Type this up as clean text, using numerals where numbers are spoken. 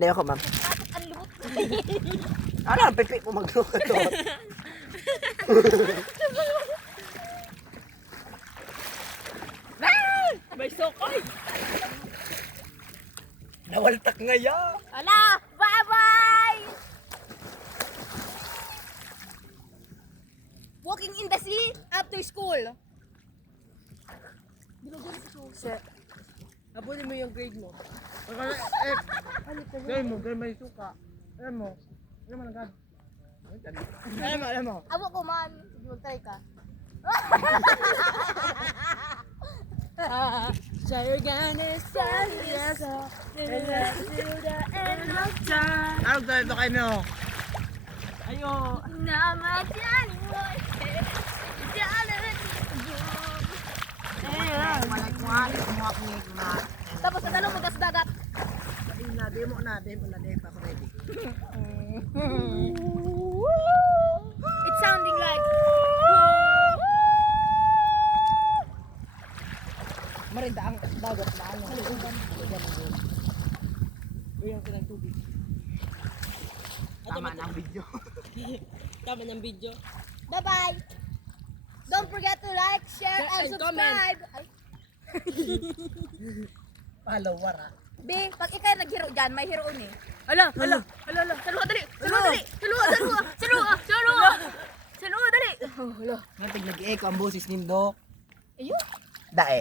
Hindi ako, ma'am. Bakit ang lubot? Ano, pipi ko magluto. May sokoy. Nawaltak ngayon. Ala! Bye-bye! Walking in the sea after school. Abulin mo yung grade mo. Gawin mo yung suka. Alam mo agad. Alam mo. Abo ko man. Sige, mag-try ka. So you're gonna say yes and let's do the end of time. Ano tayo ito kayo mo? Ayo. Namadyan mo. Tapos sa tanong magas dagat. Demo na, pa ako ready. It's sounding like Marinda ang dagat na ano. Uyan ko ng tubig. Tama na ang video. Tama ng video. bye-bye. Don't forget to like, share, and And comment. subscribe. Ay, Follower, ha? B, pag ikay naghiro dyan, may hiro ni. Ala. Saluha, dali. Saluha, dali. Natig nag-echo ang boses nindo. Ayun. Dae.